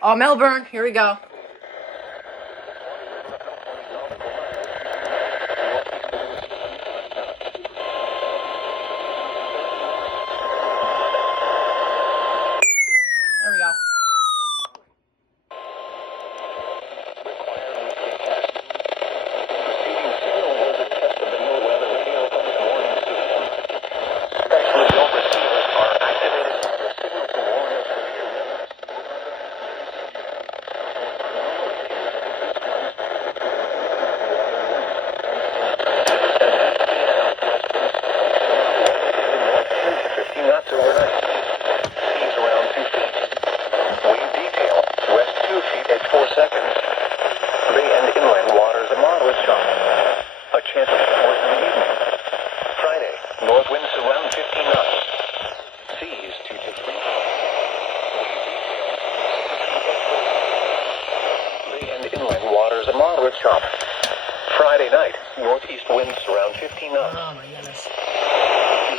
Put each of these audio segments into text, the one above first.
Oh, Melbourne, here we go. There we go. Chop. Friday night, northeast winds around 15 knots. Oh my goodness. 2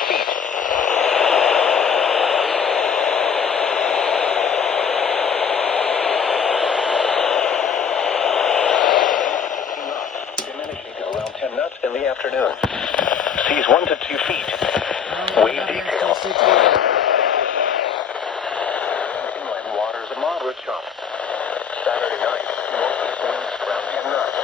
feet. Diminishing to around 10 knots in the afternoon. Seas 1 to 2 feet. Wave detail. Inland waters a moderate chop. Saturday night, northeast winds around 10 knots.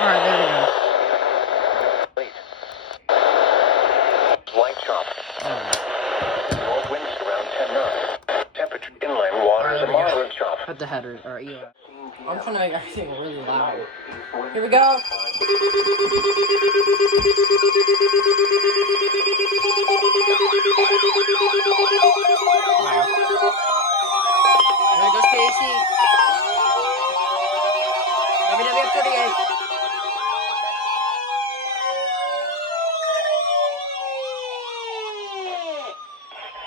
Alright, there we go. Light chop. North winds around 10 knots. Temperature inland waters a moderate chop. Put the header, or EO. I'm trying to make everything really loud. Here we go. Wow. There goes Casey. WWF 38.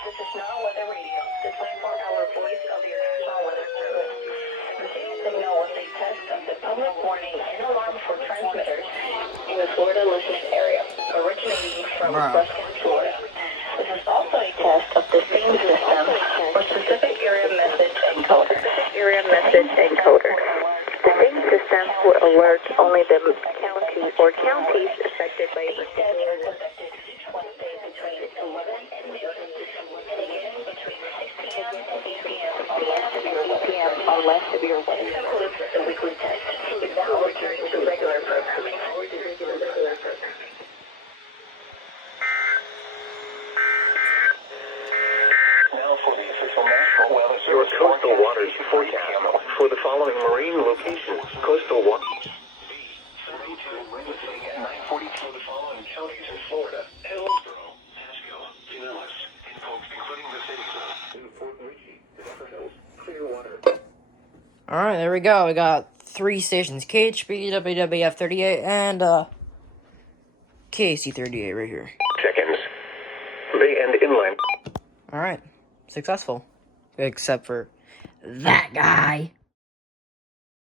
This is NOAA Weather Radio, the 24-hour voice of your National Weather Service. Receiving signal was a test of the public warning and alarm for transmitters in the Florida-Lissus area, originating from Ruskin, Florida. This is also a test of the same system for specific area message encoder. The same system will alert only the county or counties affected by the on less severe weather. The weekly test is now returned to regular programming. Now for the official National Weather Service coastal waters forecast for the following marine locations. Coastal waters. 32 at 9:42. The following counties in Florida: Hillsborough, Pasco, Pinellas, including the cities of Fort Ritchie, Hills, Clearwater. Alright, there we go. We got 3 stations. KHB, WWF 38, and KAC 38 right here. Check-ins. Bay and inland. Alright. Successful. Except for that guy.